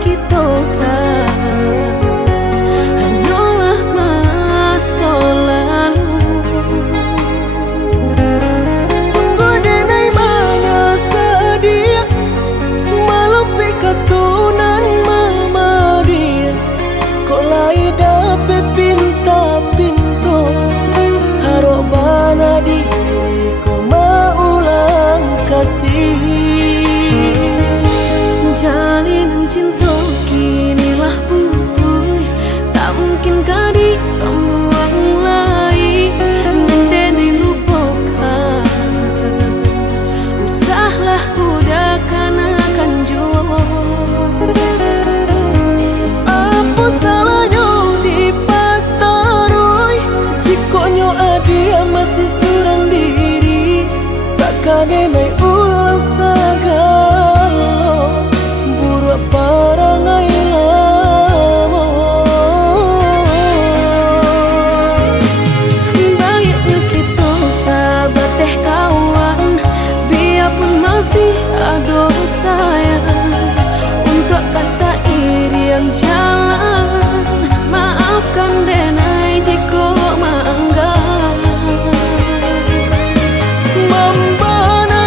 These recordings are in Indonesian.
kita kan hanyalah masa lalu. Sungguh denai banyak sedia malam pikatunan mama dia kok lai dape pinta-pinto harok bana diri ko maulang kasih. Jalinan cinta kinilah utuh, tak mungkin kadi semua lain dan dilupakan. Usahlah udah akan jua. Apa salahnya di pataroi jikonya adia masih surang diri takkan naik ulang sagalo buruk parangai lama. Baiknya kita sahabat teh kawan, biarpun masih ada sayang untuk kasih irian jalan. Maafkan denai jika maanggan Mambana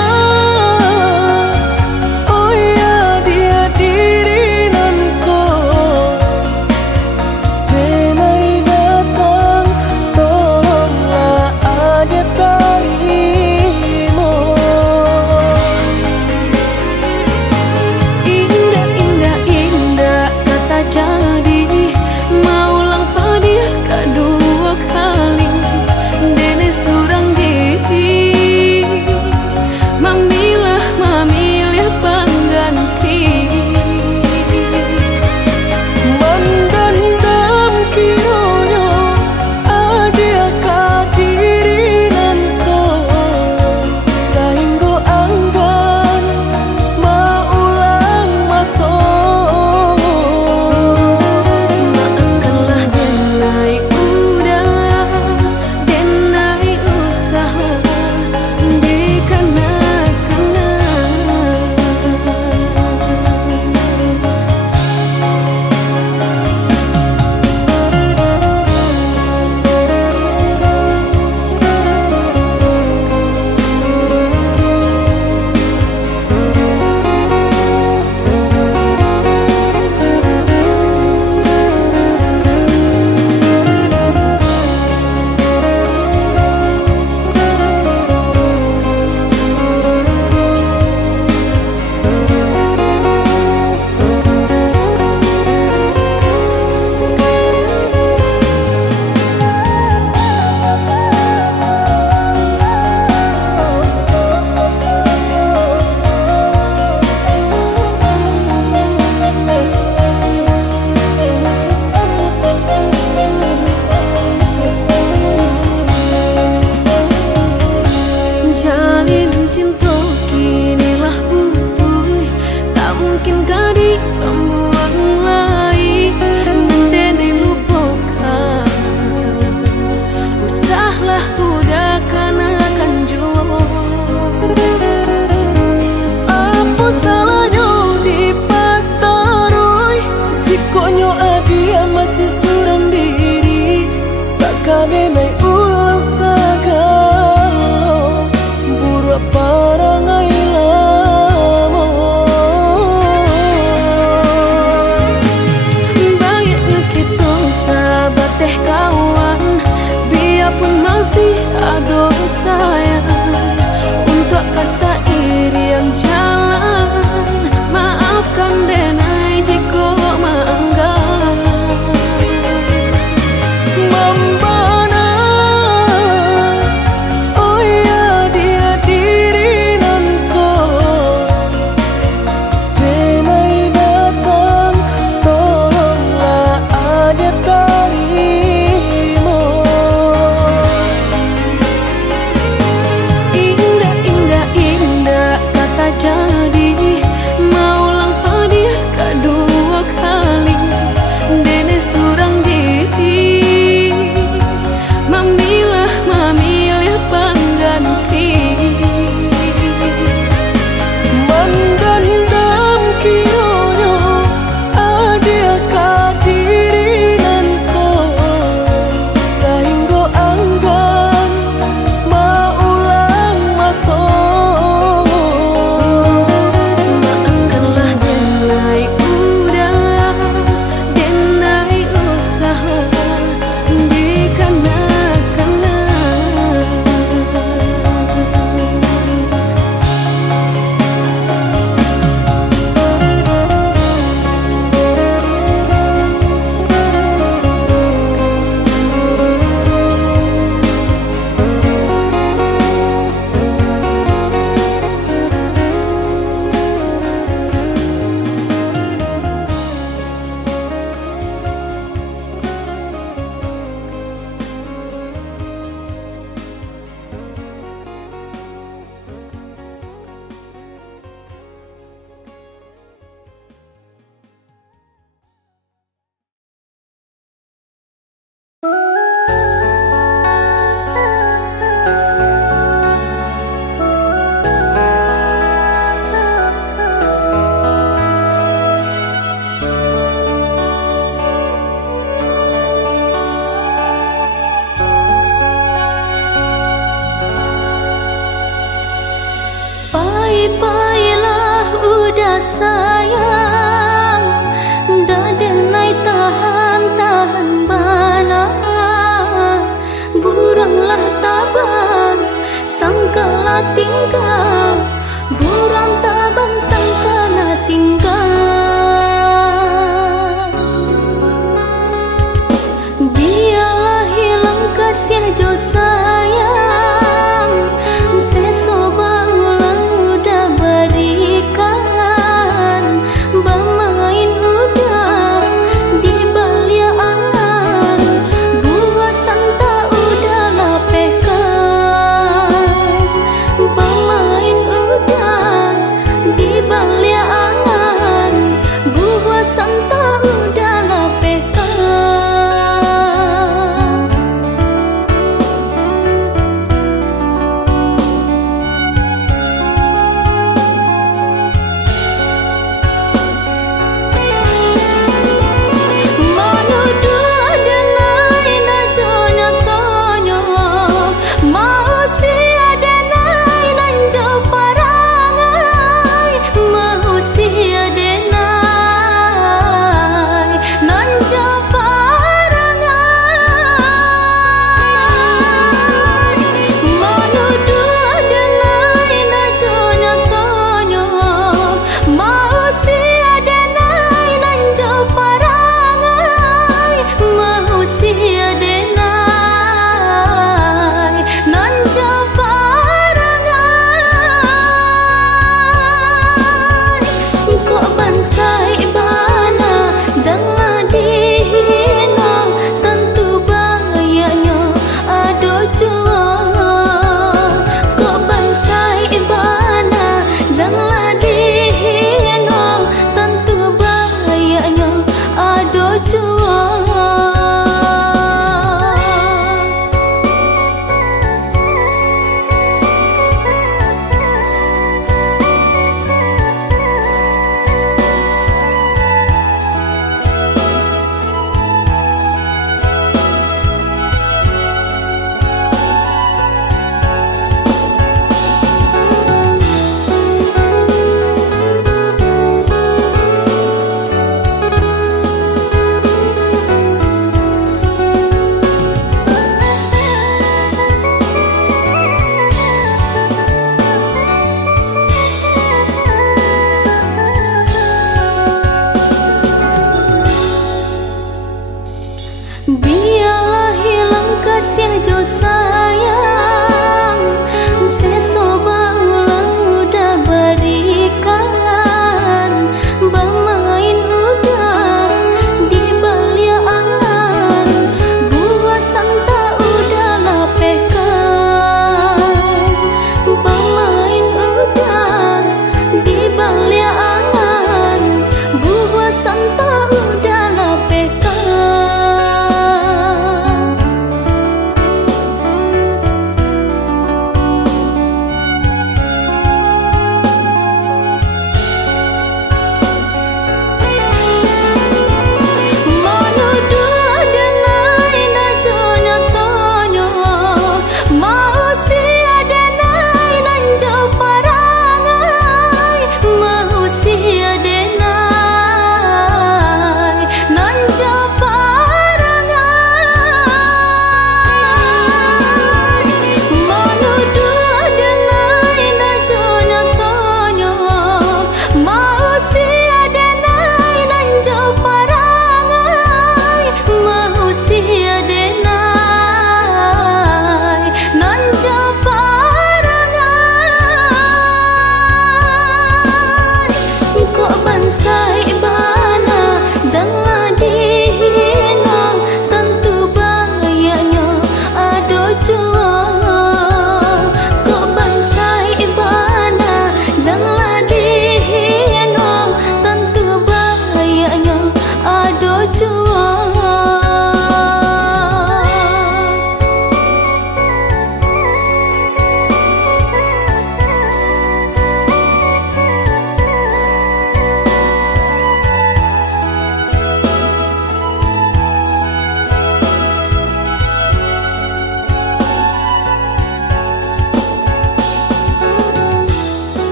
tinggal, burang tabang sangka na tinggal. Biarlah hilang kasih jo sayang, sesoba ulang udah berikan, bermain udah di balia angan, buah santa udah lapehkan, bermain udah di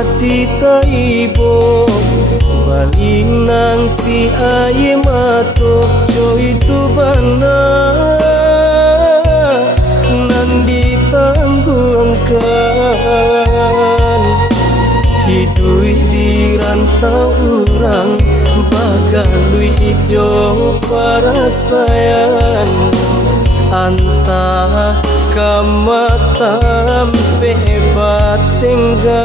hati taibo balinang si aye matok coy itu bana nan ditangguhkan hidui di rantau urang bagalui ijo para sayang antah kamatam pebat tenggang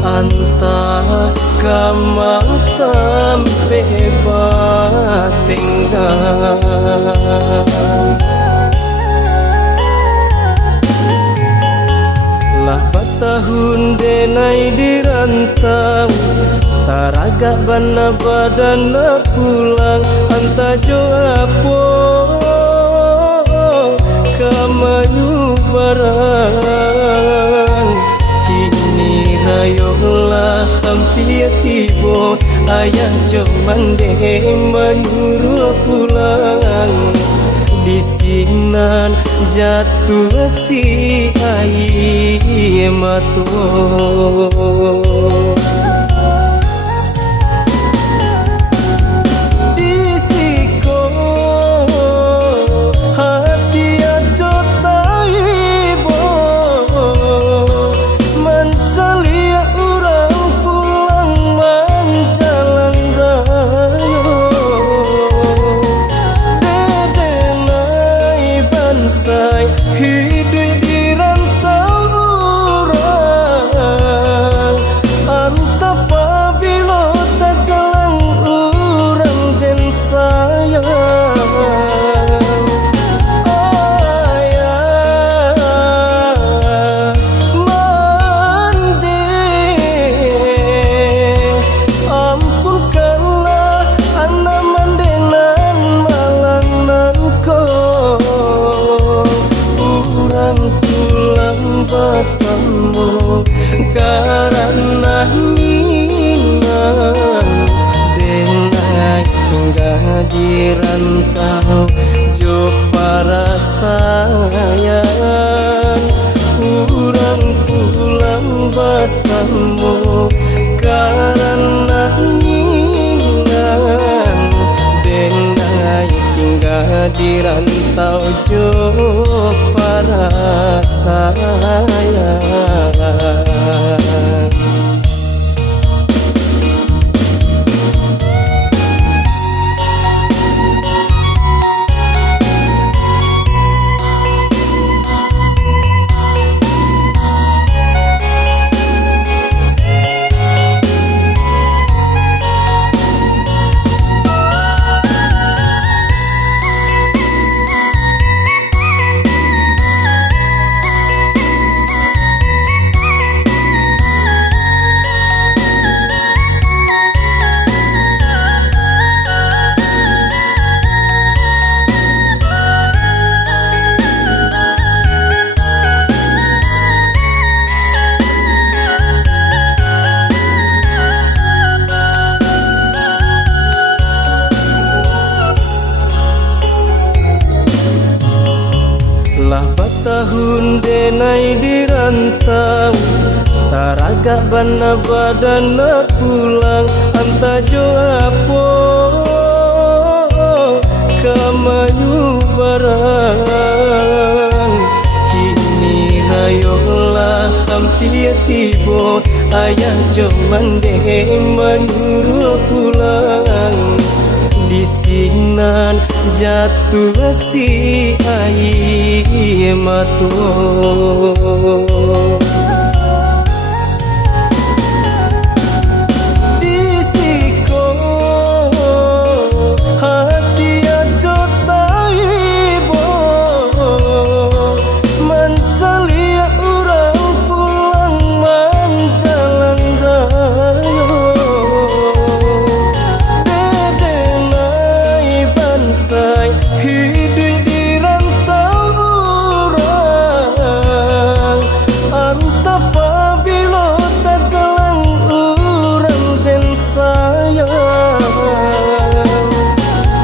antah kamatam pebat tenggang lah batahun denai dirantau taraga bana badana pulang anta joapo kamayu barang kini rayolah hampir tibo ayah cuman deh menyuruh pulang di sinan jatuh si air matu hidup di rantau urang antah pabilo tak jalan urang dan sayang ayah mandi ampunkanlah anak mandenan malangan kau tulang basamu karena minang dengan hingga di rantau jo para sayang kurang tulang basamu karena minang dengan hingga di rantau jo para sayang lah batahun denai dirantau taraga bana badana pulang anta joapo kamayu barang kini rayolah hampir tibo ayah cuman deh menyuruh pulang di sinan jatuh si air matu hidup di rantau urang antah pabilo tak jalan urang dan sayang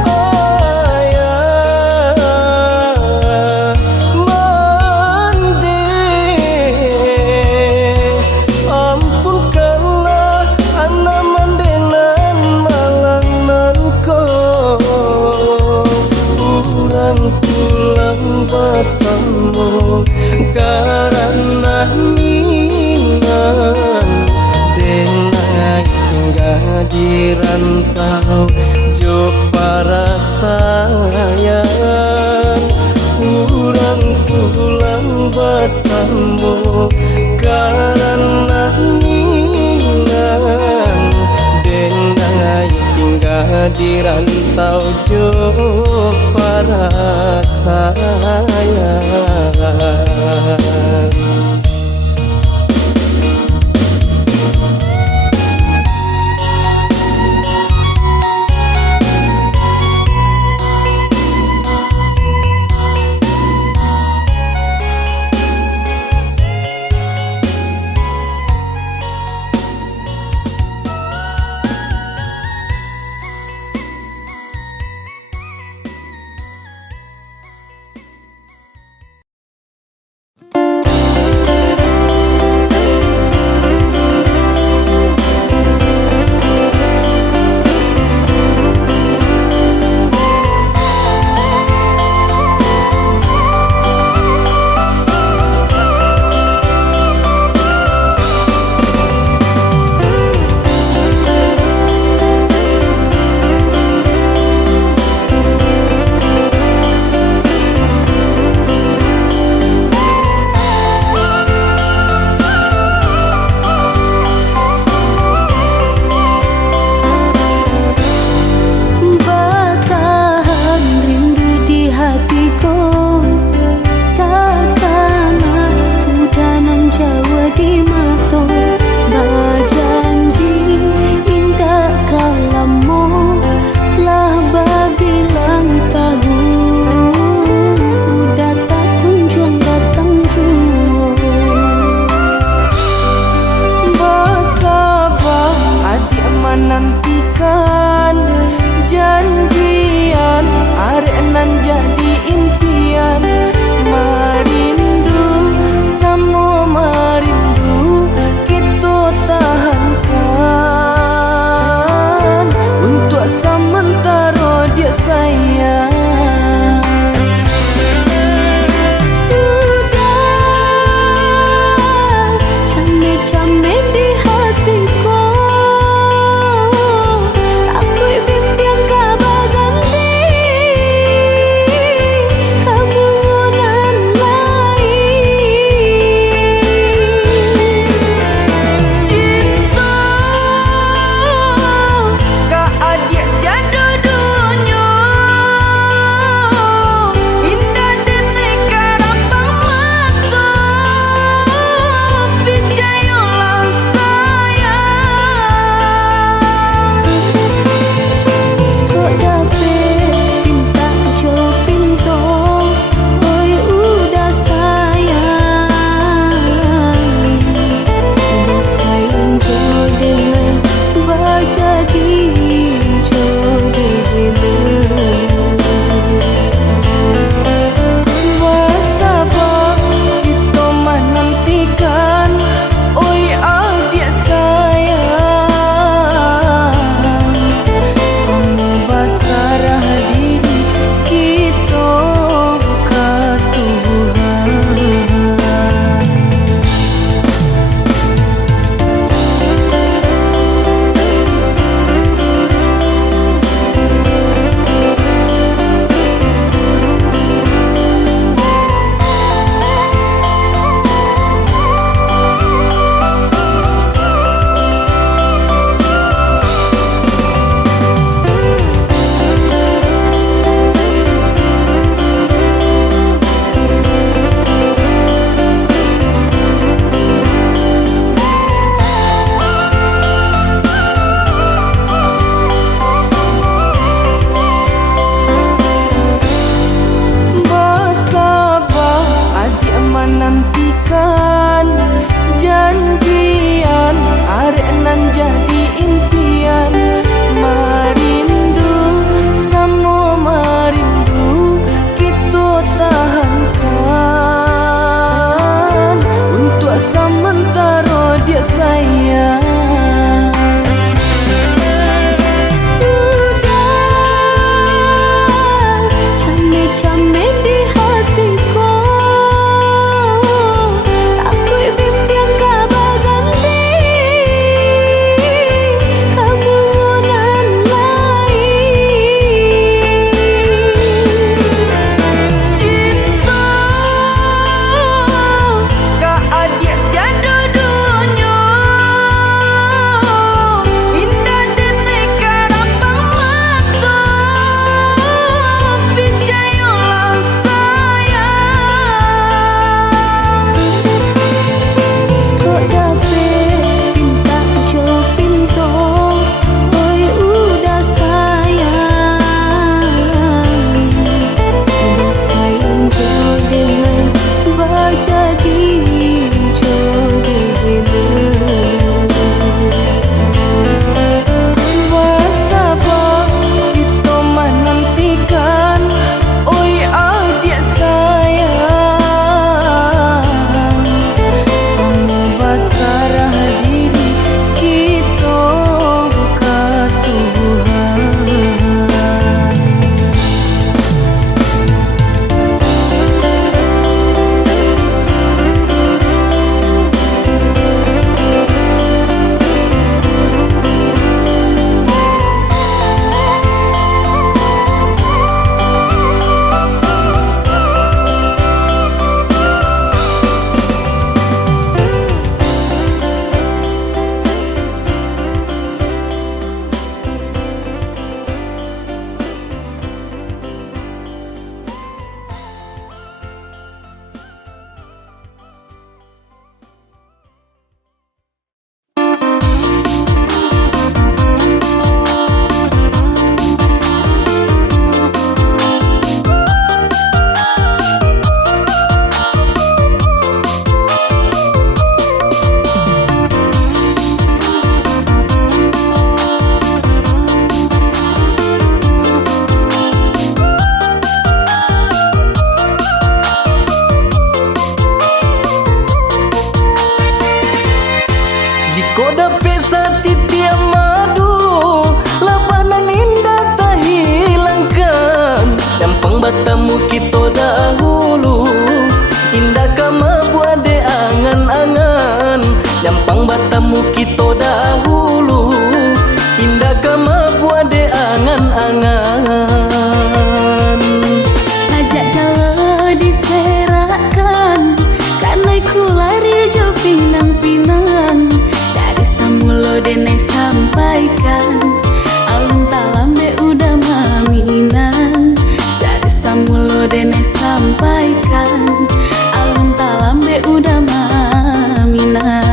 ayah mandi di rantau jo para sayang. dene sampaikan, alun talambe udah maminan.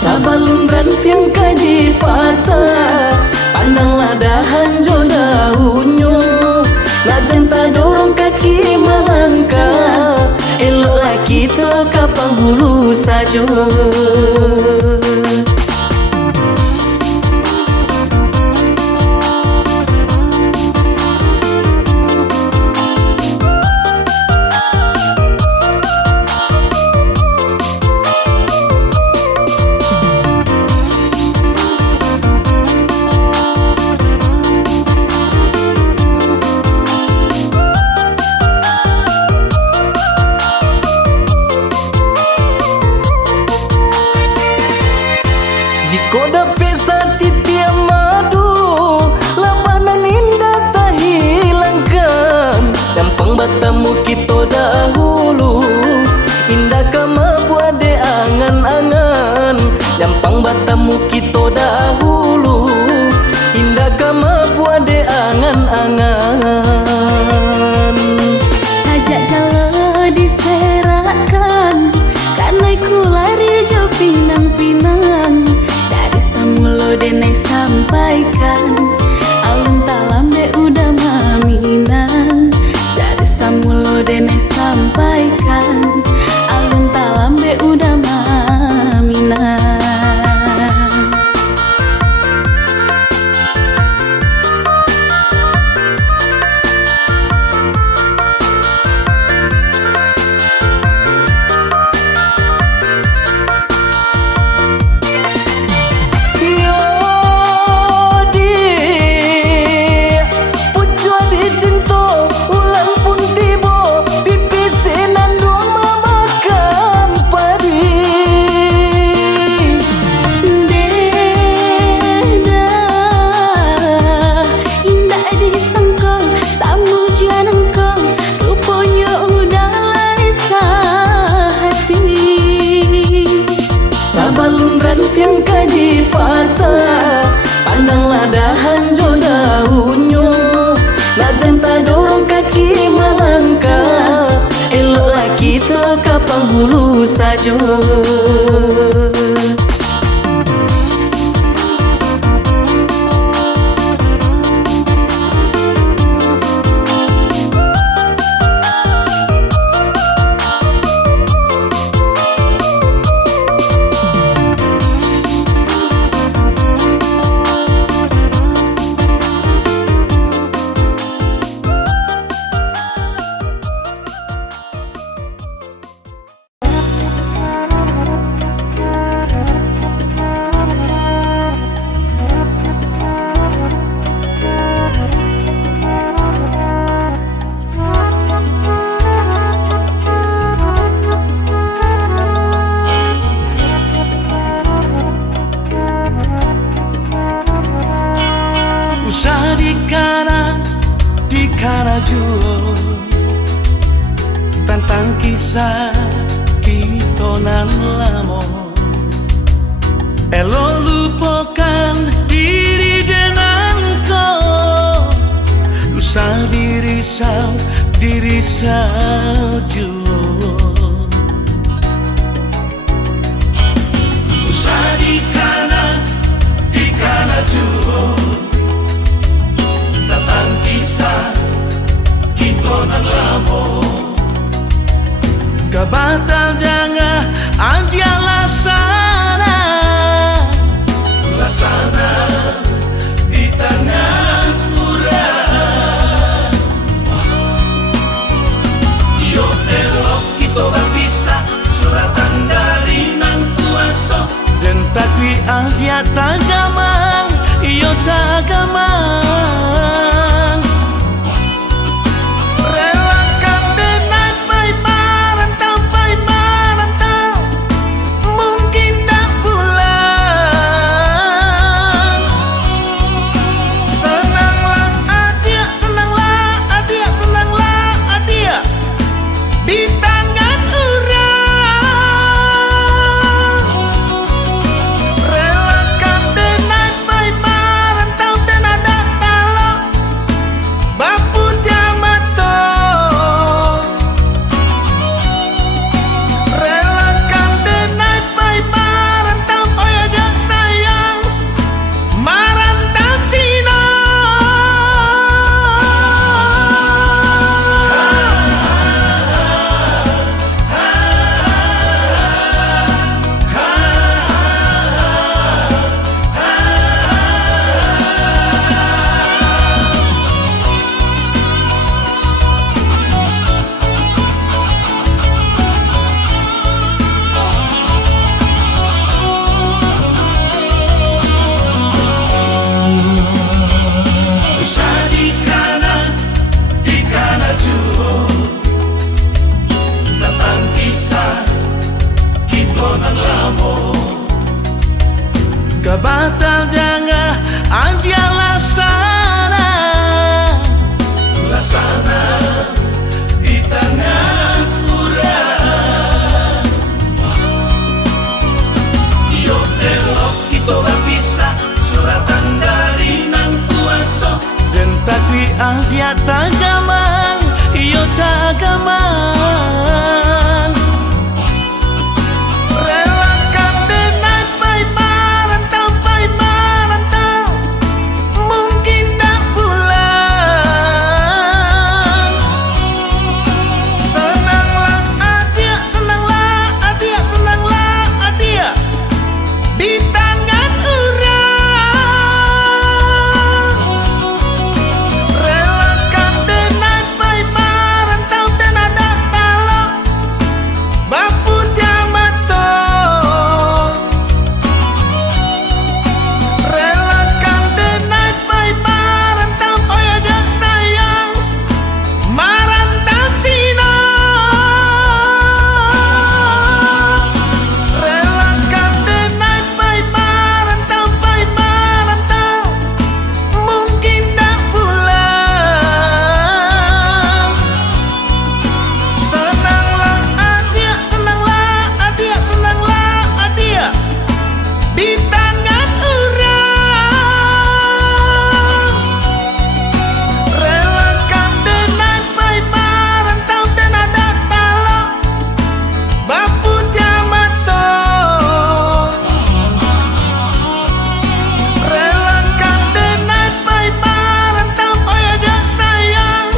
Sabalun rantiang kadi patah, pandanglah dahan jo daunnya. Lajan tak dorong kaki melangkah, eloklah kita kapal hulu saja. Koda pesa titia madu, labanan indah tak hilangkan. Dampang batamu kita dahulu, indah kama buat de angan-angan. Dampang batamu kita dahulu, indah kama buat de angan-angan. Sajak jala diserakan, karena ku lari jo pinang-pinang. Mulo dene sampaikan, alun talambe udah maminan. Dari samulo dene sampaikan, alun talambe udah maminan. Sabalun rantiang kadi patah, pandanglah dahan jo daunnya. Lajan tak dorong kaki melangkah, eloklah kita kapal hulu saja. Di kana juo tentang kisah kita nan lamo, elo lupakan diri dengan kau, usah diri juo. Usah di kana juo tentang kisah kita nan lamo, kabatal jangan ada lasana di tangan kurang. Yo dia tagamang, iyo tagamang. Relakan denai pai marantau, mungkin tak pulang. Senanglah adia, di tangan orang. Relakan denai pai marantau dan ada talo bapu tiamato. Relakan denai pai marantau oyo dak sayang marantau Cina. Di kana juo tentang kisah kita nan lamo. Kabatal janga andia lasana di tangan urang. Iyo elok kita bisa suratan dari nan kuaso. Dan takwi dia tagamang, iyo tagamang. Relakan denai pai marantau, mungkin tak pulang. Senanglah adia, di tangan orang. Relakan denai pai marantau dan ada talo bapu tiamato. Relakan denai pai marantau oyo dak sayang marantau Cina. Relakan denai pai marantau, mungkin tak pulang. Senanglah adia, di tangan orang. Relakan denai pai marantau dan ada talo bapu tiamato. Relakan denai pai marantau oyo dak sayang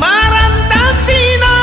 marantau Cina.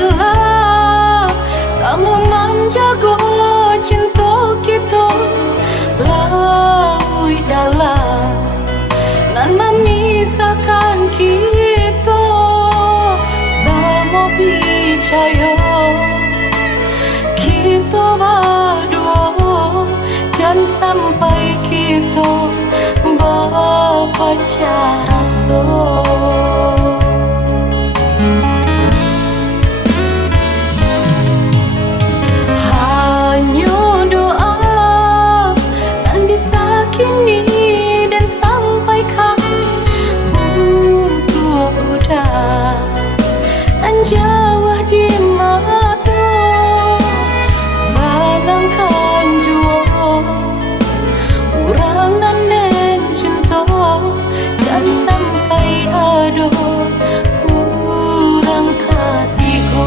Berjanjilah sama menjaga cinta kita laui dalam nan memisahkan kita. Sama percaya kita berdua dan sampai kita berpacar rasa. Hanya doa Jawa di mata sagangkan jua urang nanden cinta dan sampai ado urang katigo.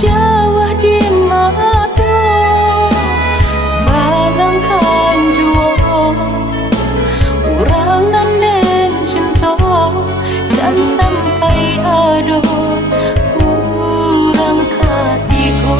Jawa di mata sagangkan jua urang nanden cinta dan sampai ado urang katigo.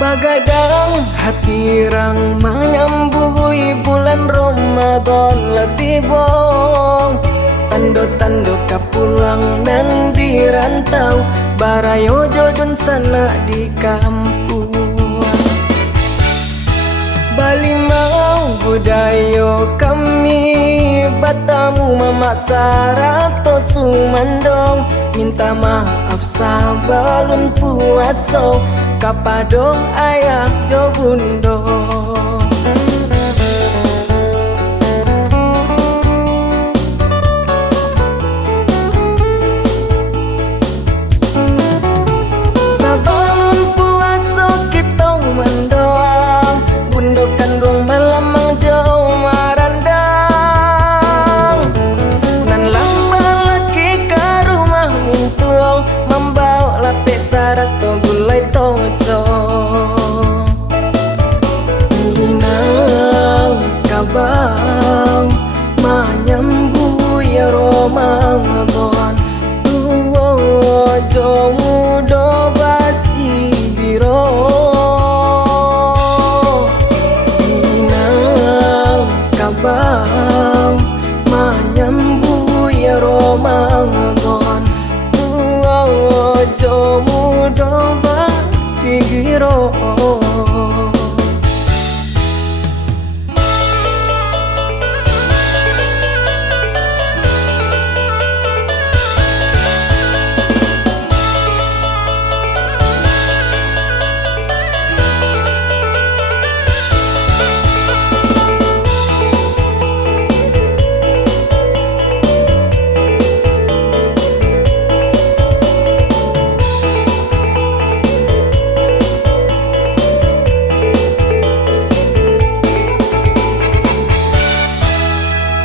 Bagadang hati rang menyambui bulan Ramadan letibong. Tando-tando kapulang dan dirantau, barayo jodon sana di kampung. Bali mau budayo kami, batamu memaksa rato sumandong, minta maaf sabalun puaso, kapadong ayah jo bundo. Sabalun puaso kitong mendoang, bundo kandung melamang jauh marandang. Nan lambang laki ke rumah mintuang, membawa lapis sarat to gulai toco. Minang kabang manyambu ya Ramadan, tuwo jo mudo basi biro. Minang kabang manyambu ya Ramadan, tuwo jo mudo basi biro.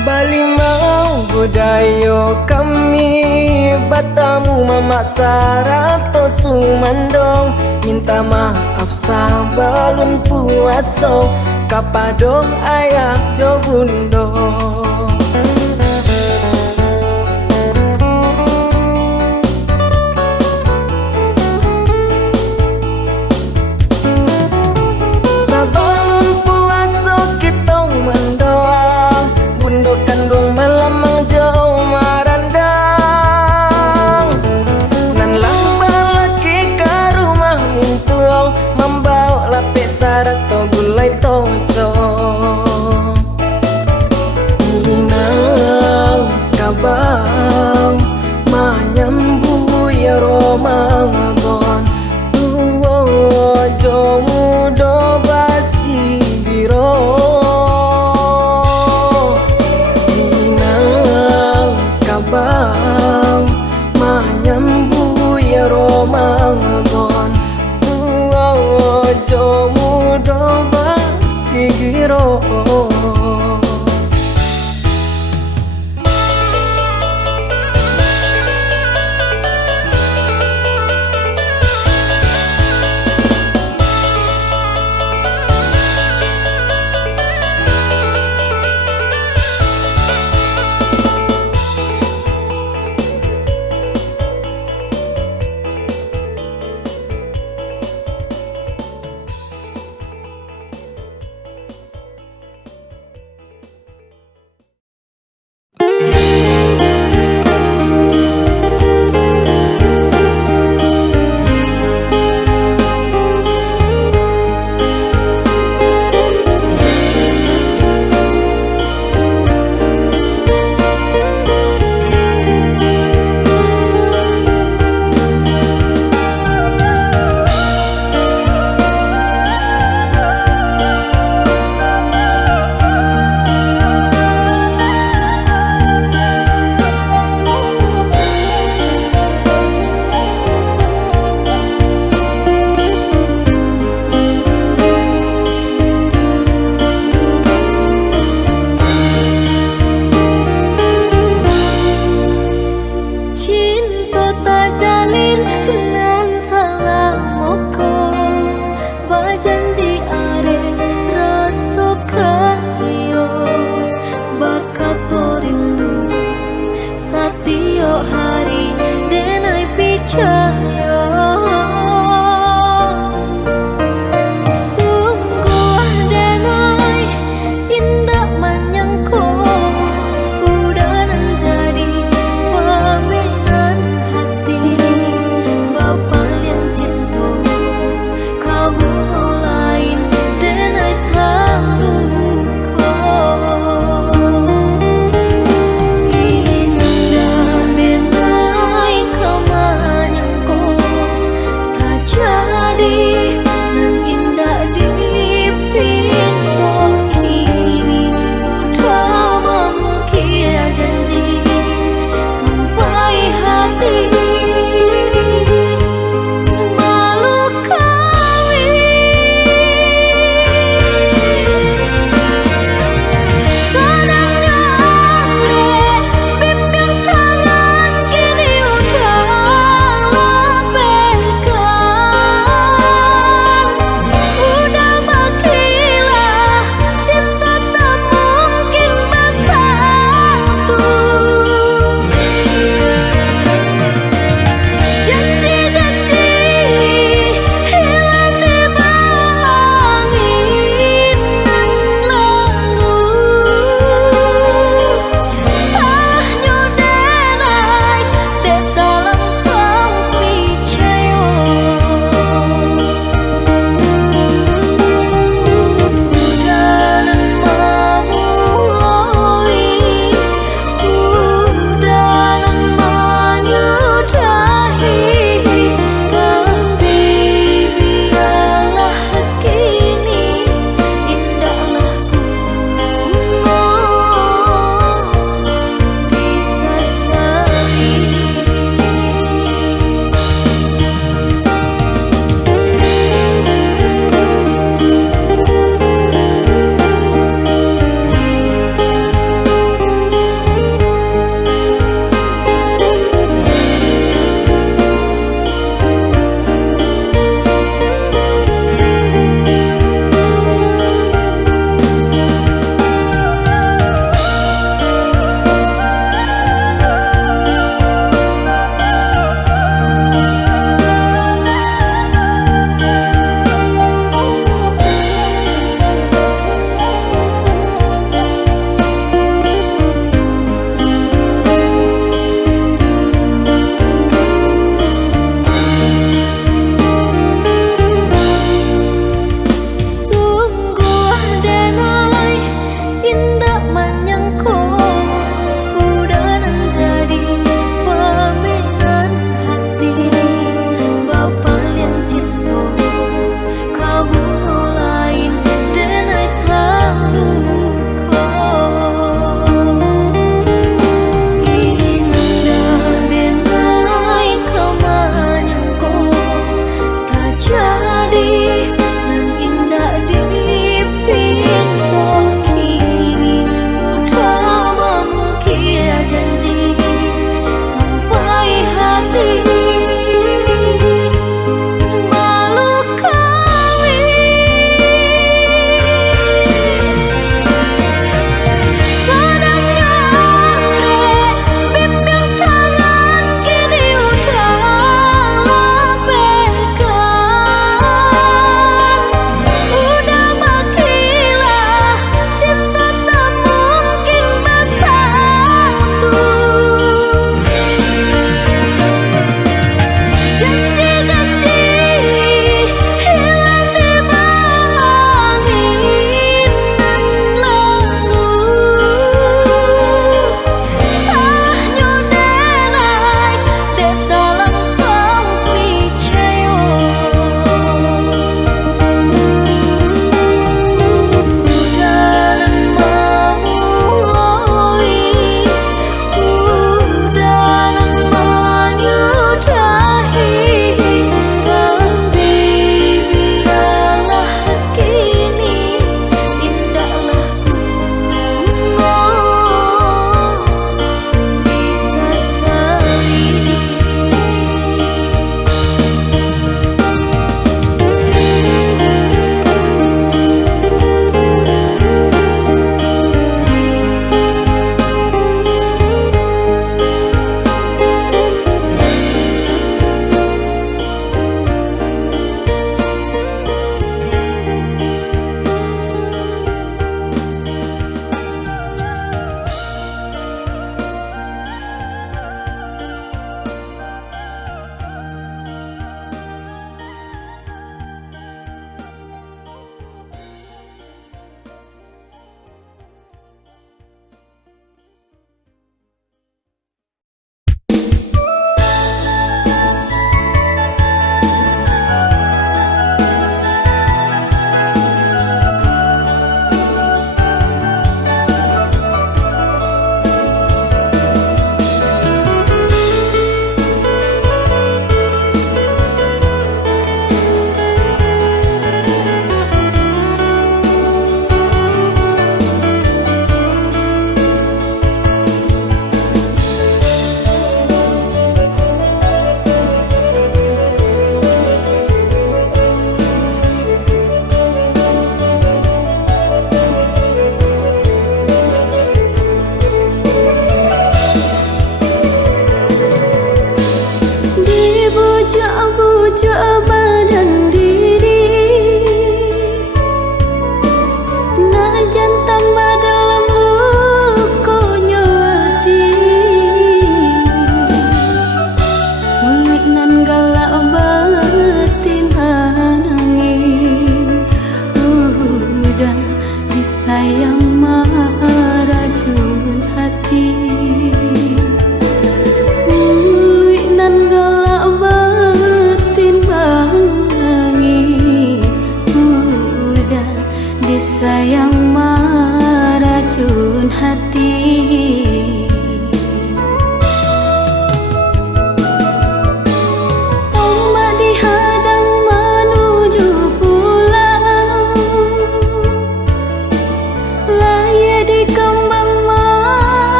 Balimau budayo kami, batamu memaksa rato sumandong, minta maaf sabalun puaso, kapadong ayah jo bundo. Sabalun puaso kitong mendoang, bundo kandung melamang jauh marandang. Nan lambang laki ke rumah mintuang, membawa lapis sarat to gulai toco.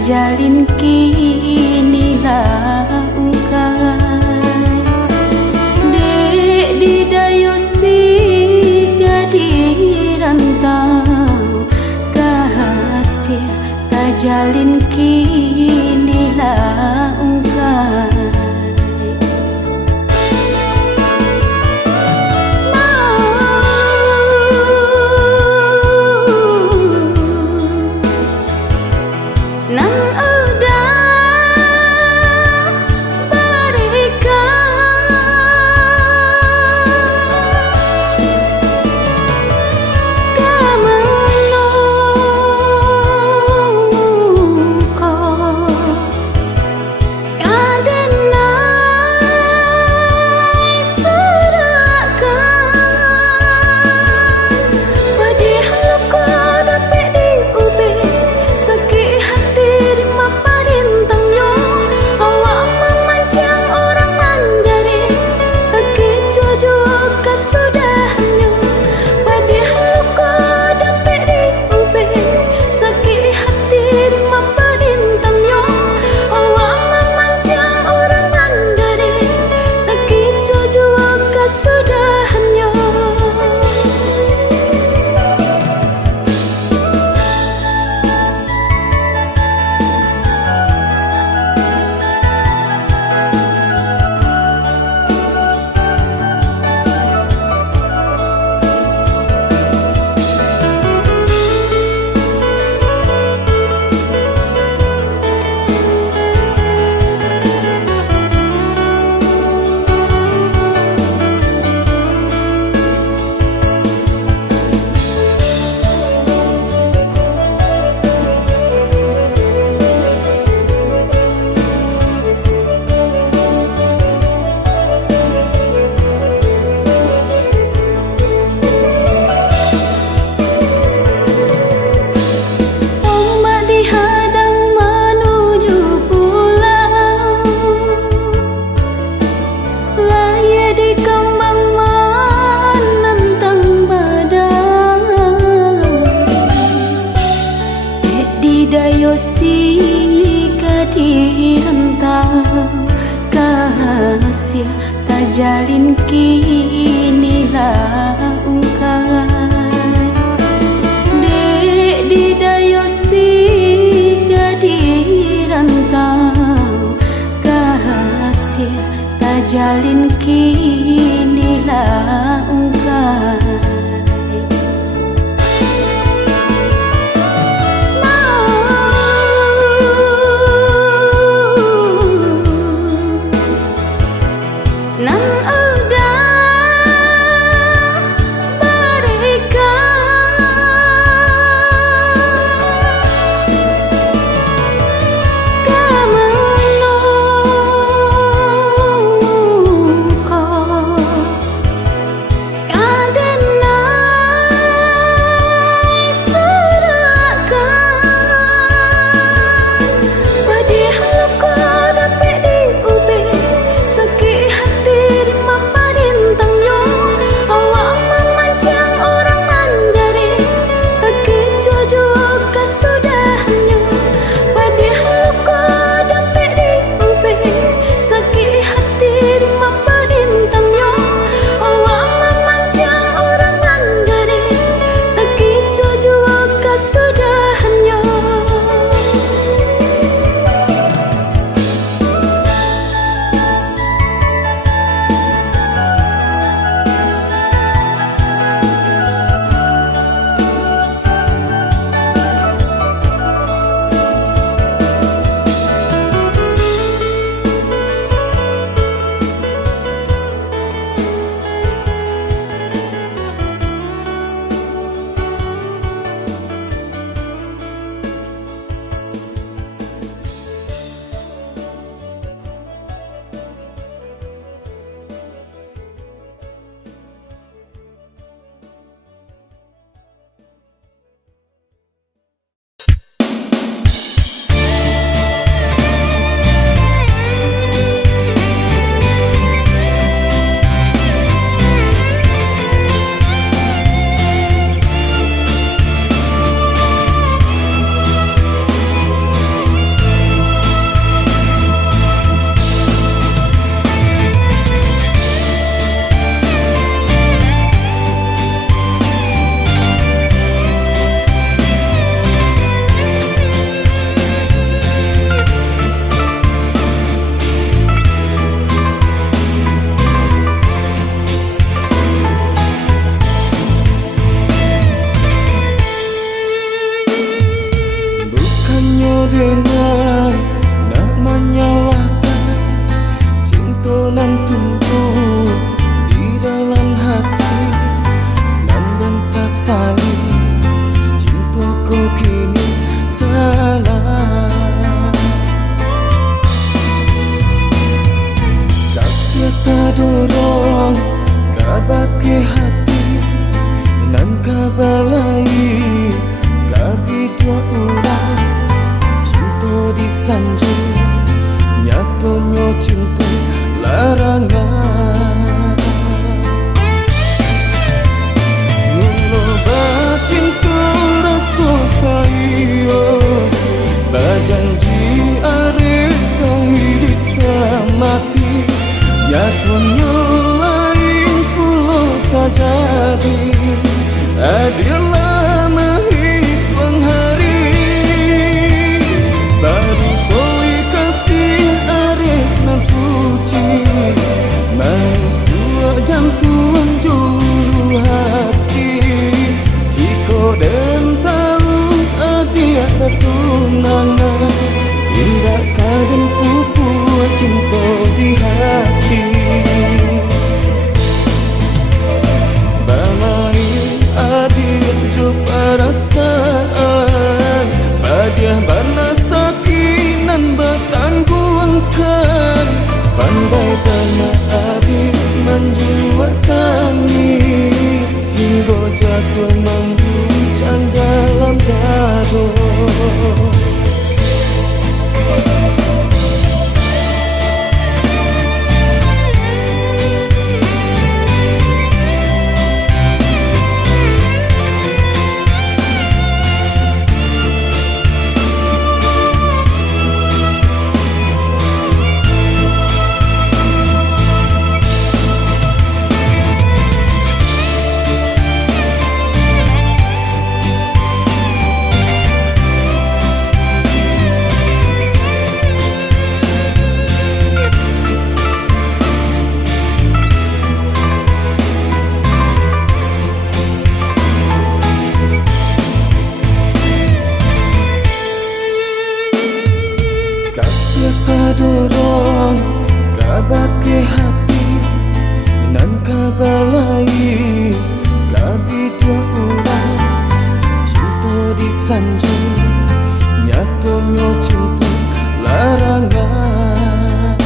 jalin kini laukai dek didayosi gadi rantau kasih jalin kini laukai nan udah berikan kemenuko kadenai serakan padahal kau dapat diubah sakit hati parintangnya awak memancing orang manjari kecuju kesudahannya padahal kau dapat diubah sakit hati parintangnya awak memancing orang manjari kecuju kesudahannya ombak dihadang menuju pulau laya di kembang menantang badai didayosi gadi rantau kasih tajalin kini laukai dek didayosi gadi rantau kasih tajalin kini laukai nan udah berikan kemenuko suak jantung julu hati. Jika dan tahu dia tunangan, indah kadang pupuk cinta di hati. Bamai adil jo perasaan, badiah bana sakinan bertangguhkan. Pandai tanah adil menjuatangi, hingga jatuh mengguncang dalam dado. Kasih kadorong kabake hati nan kabalai, kabi dua orang cinta disanjung, nyatonya cinta larangan.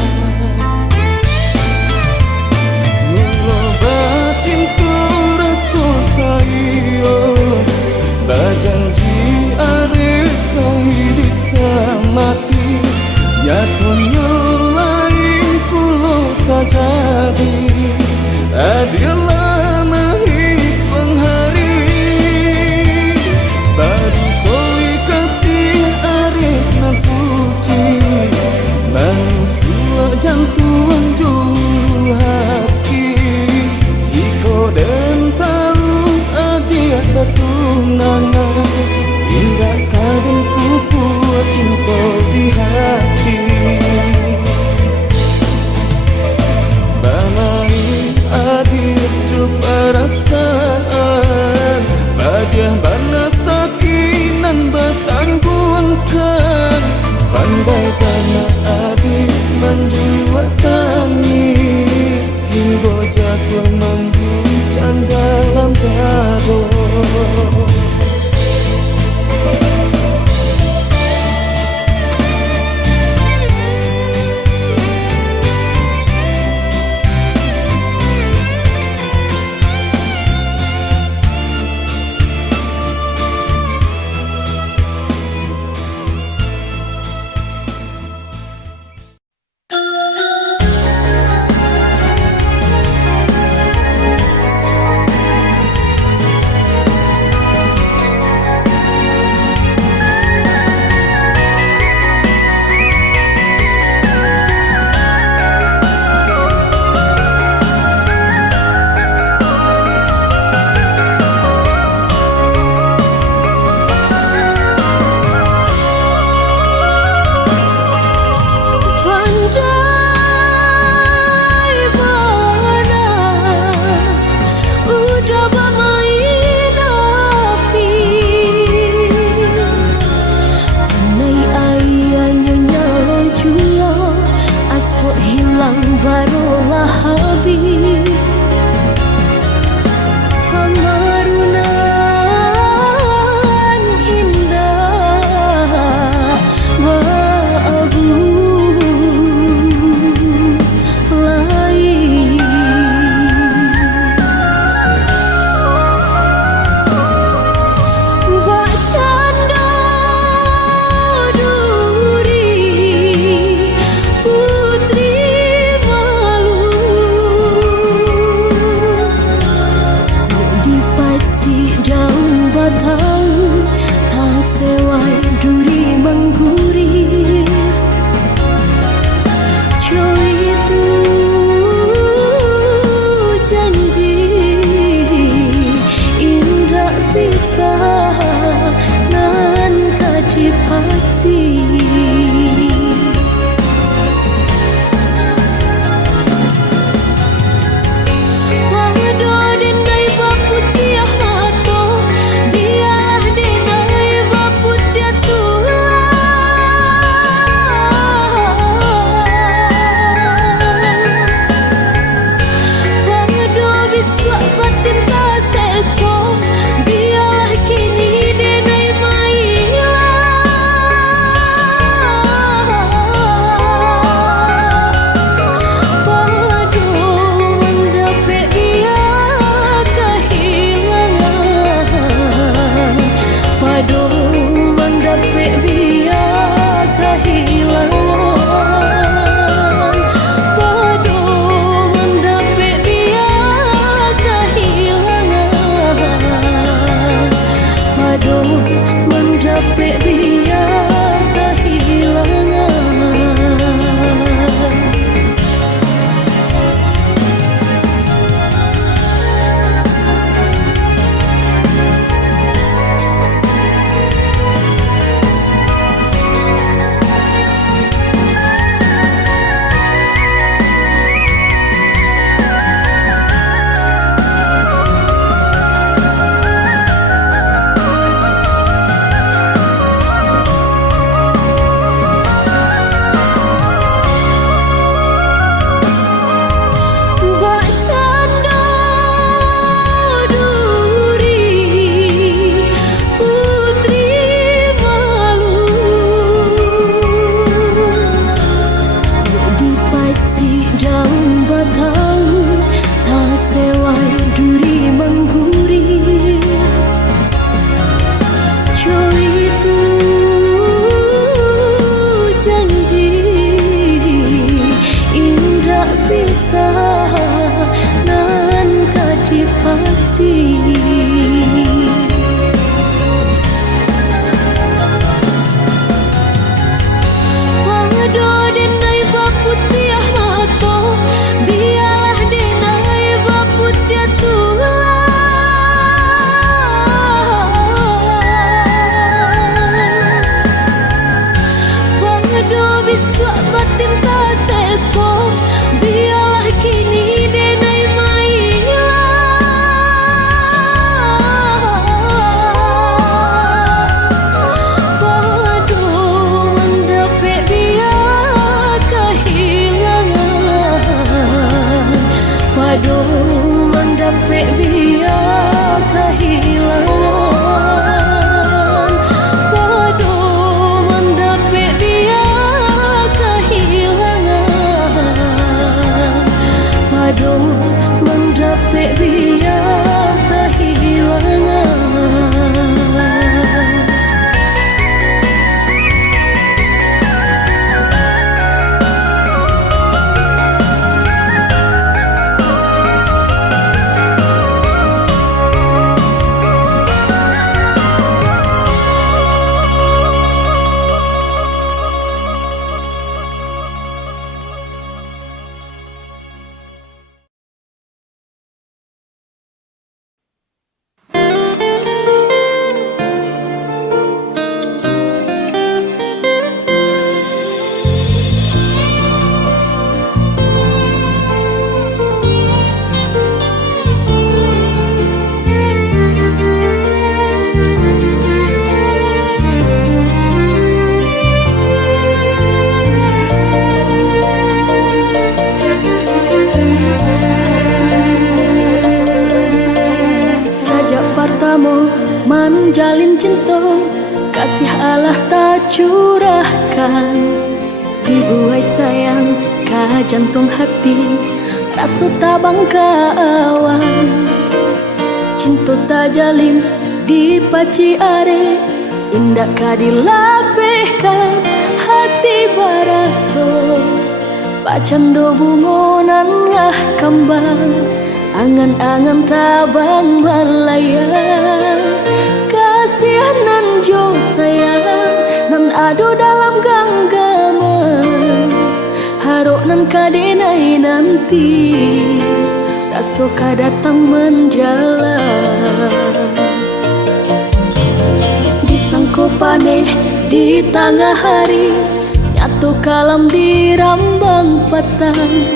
Mula batin tu rasul kayo, bajanji arif sahidi samati. Nyatonya lain pulau tak jadi, adillah menghitung hari. Baru koi kasih arif nan suci, manusia jantung julu hati. Jika dan tahu dia bertunangan, indah kadang pupuk cinta di hati. Bamai adil Padu mendapik via kehilangan, padu mendapik via kehilangan, padu mendapik via kehilangan. Menjalin cinta, kasih Allah tak curahkan, dibuai sayang ka jantung hati, rasa tabang ka awan. Cinta tak jalin di paci are, indah ka dilapihkan hati baraso. Pacando bungonan lah kembang, angan-angan tabang malaya. Kasihanan jo sayang nan ado dalam genggaman, harok nan kadenai nanti tak suka datang menjalan. Disangko paneh di tengah hari, nyatu kalam di rambang patang,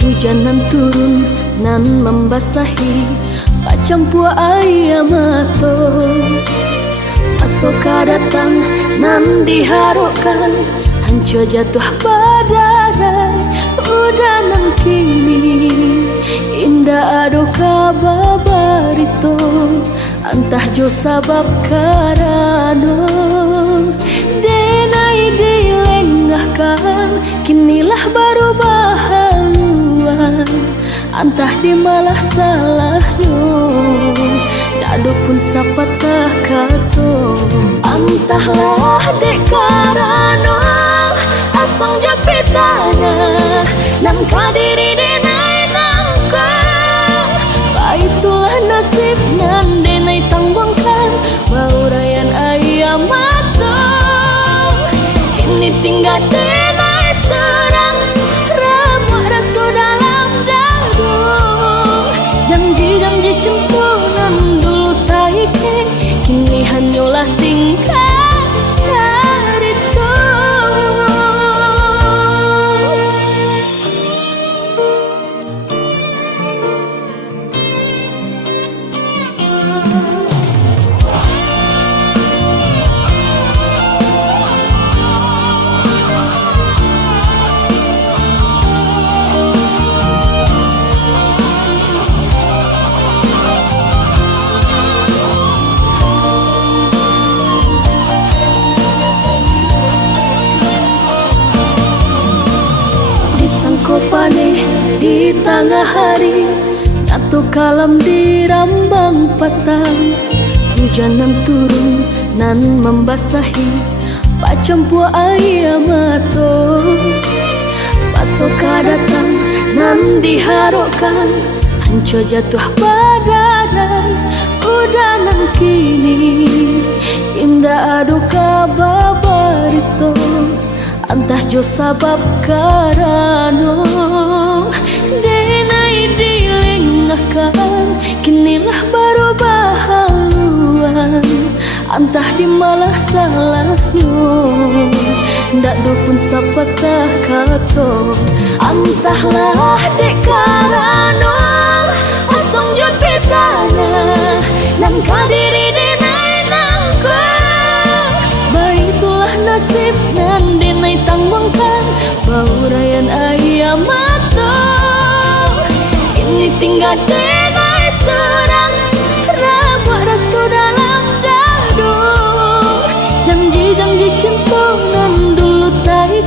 hujan nan turun nan membasahi pacampua air mato. Masoka datang nan diharapkan, hancur jatuh badarai udah nan kini. Indah ado kababarito, antah jo sabab karano. Denai dilengahkan, kinilah baru bahaluan, antah di malah salahnya. Dado pun sapatah kato, antahlah dek karano asang japitana nan kadiri denai nangka. Baitulah nasib nan denai tangguangkan, baurayan ayam mata kini tinggal denai serang, remuk rasa dalam dado. Janji-janji cinta nan dulu taikeng, kini hanyalah tingkah cerita. Paneh di tengah hari, nyatu kalam di rambang patang, hujan nan turun nan membasahi pacampua air mato. Masoka datang nan diharapkan, hancur jatuh badarai udah nan kini. Indah ado kababarito, antah jo sabab karano. Denai dilengahkan, kinilah baru bahaluan, antah di malah salahnya. Ndak do pun sapatah kato, antahlah dek karano asong japitana nan kadiri denai nangka. Baitulah nasib nan denai tangguangkan, baurayan ayam mata kini tinggal tinggal denai serang Rabuat rasa dalam dadu Janji-janji centongan dulu tarik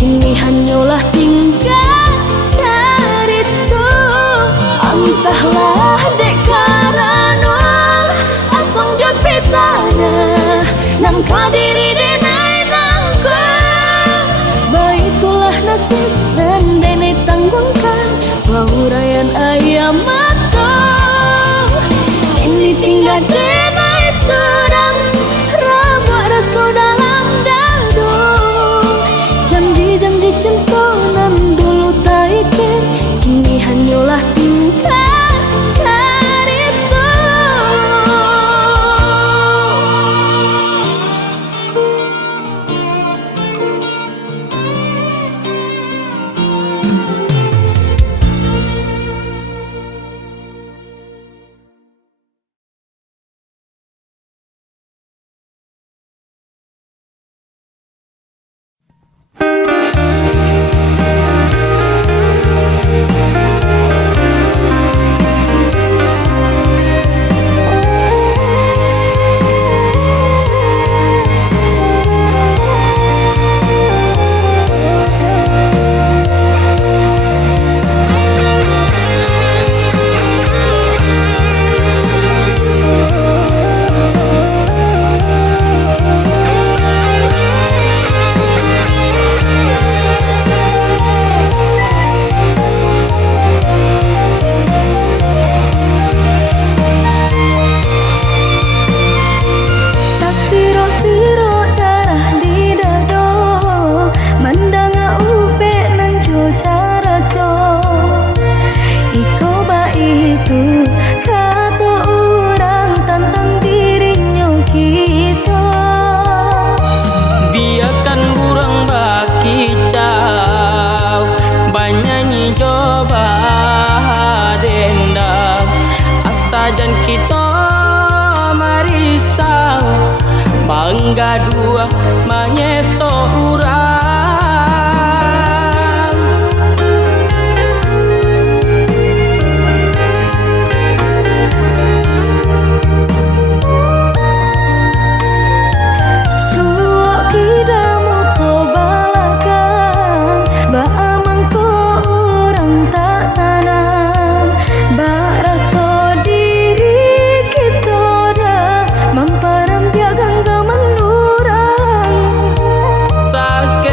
Kini hanyalah tinggal cerita Entahlah dek karena Asong jepitana Nangka diri denai nangkang Baitulah nasib dan denai tanggungkan Baurayan ayam matang Ini tinggal denai sedang Rabuat rasa dalam dadu Janji-janji centonan dulu taikin Kini hanyalah tinggal cerita Sajan kita marisau Bangga dua menyeso urang Suok kidamu ko balakan Baamang ko orang tak sanang Baraso Sakit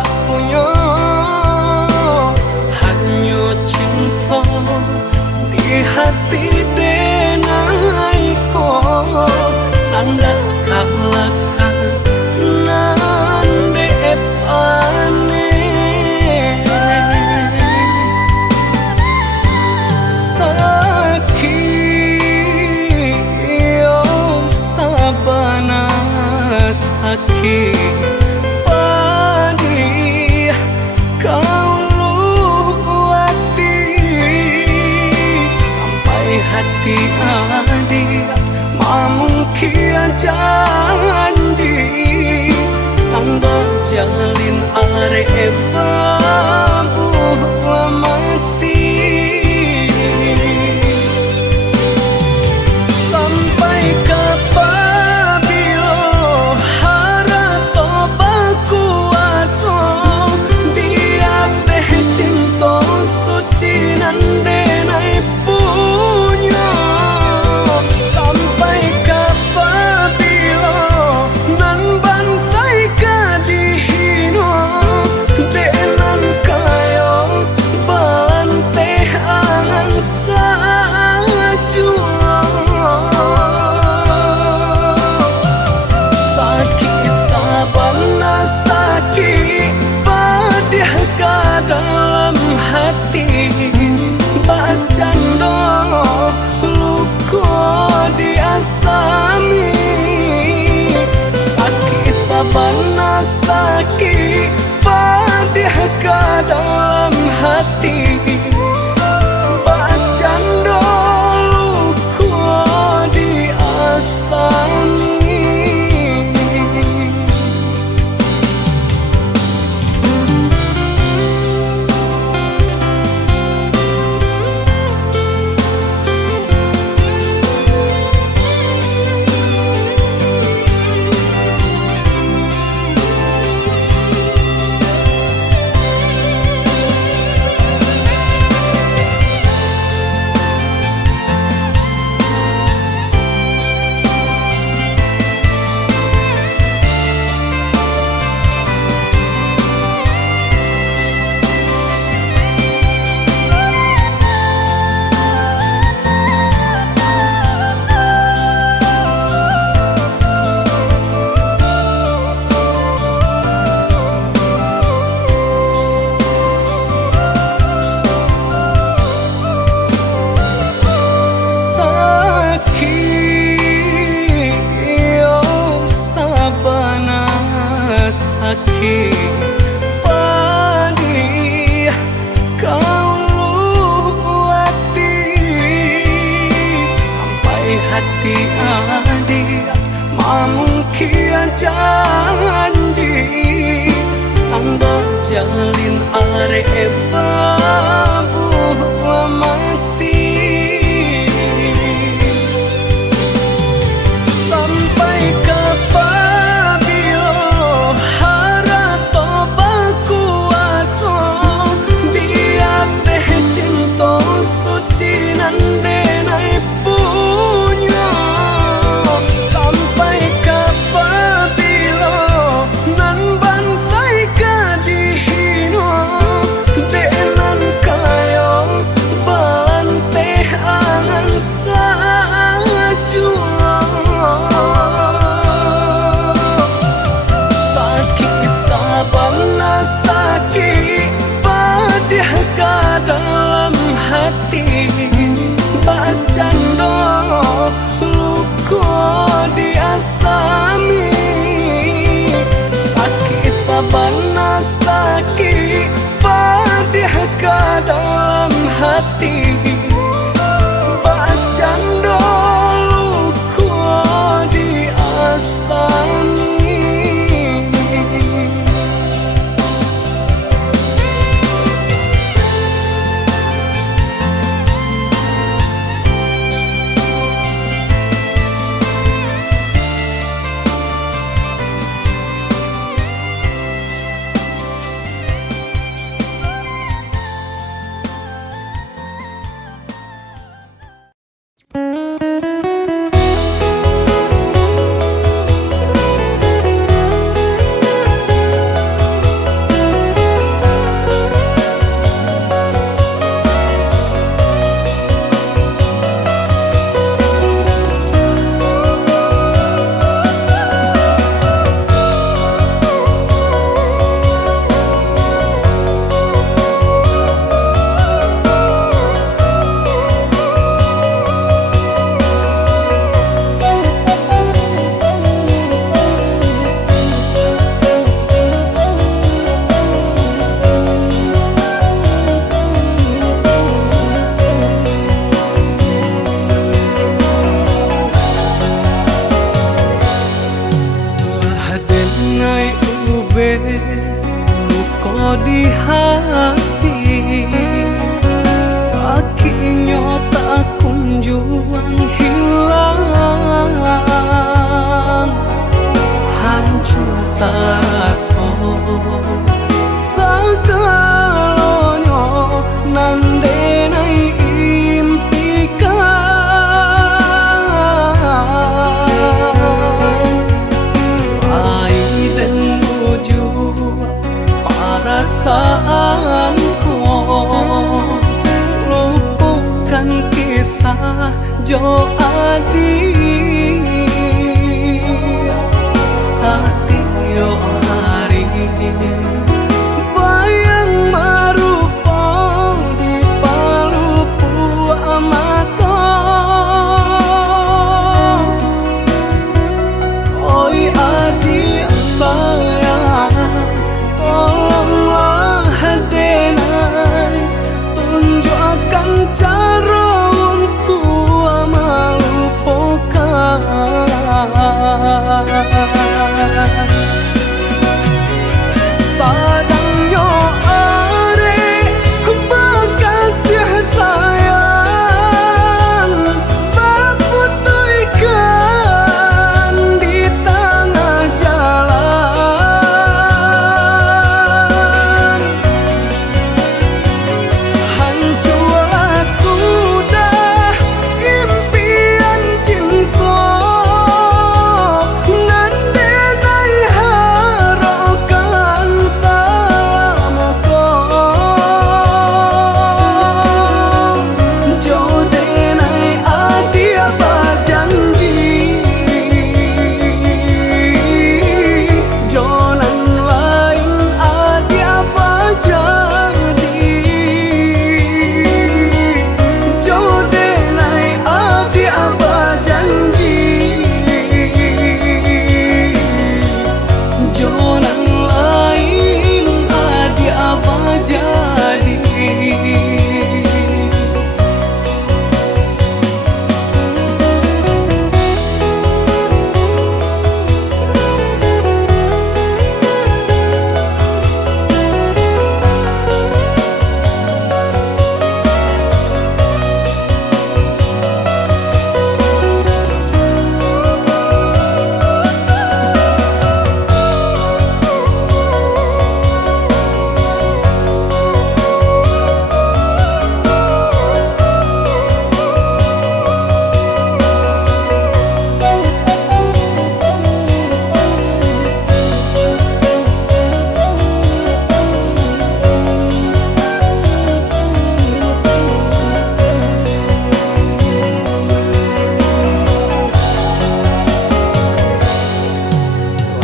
tak punya, hanya cinta di hati denai ko nanda kalakan nande epane sakit yo sabana sakit padi kau luati sampai hati adik mamungkia janji nang berjalin are babu mati sampai kapabilo harato bakuaso biar teh cinta suci nande nai punya sampai kapabilo nan bansai kadihino denan kayo bante angan sajua sakit sabana sakit padih ka dalam hati bacando luko diasami sakit sabana sakit padih ka dalam hati bacando luko diasami. Sakit padi kau luati sampai hati adik mamungkia janji nang berjalin are babu mati sampai kapabilo harato bakuaso biar teh cinta suci nande nai punya sampai kapabilo nan bansai kadihino denan kayo bante angan sajua sakit sabana sakit padih ka dalam hati bacando luko diasami sakit sabana sakit padih ka dalam hati bacando luko diasami. di hati, sakitnya tak kunjung hilang, hancur terasa segalanya nandenai impikan. Ai dan menuju perasaanku, lupakan kisah Jo Adi. Satyo hari bayang merupa di palupu mata. Oi adik sayang, tolonglah denai tunjukkan cara untuk melupakan. Sadangnya are bekasih sayang, berputihkan di tengah jalan. Hancurlah sudah impian cinta, nandenai harapan selamaku. Jodenai adia berjanji, jonan lain adia berjadi. Jodenai adia berjanji, jonan lain adia berjadi.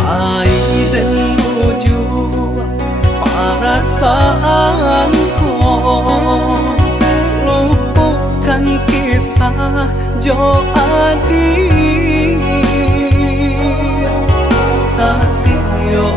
Ai dan menuju perasaanku, lupakan kisah Jo Adi. Satyo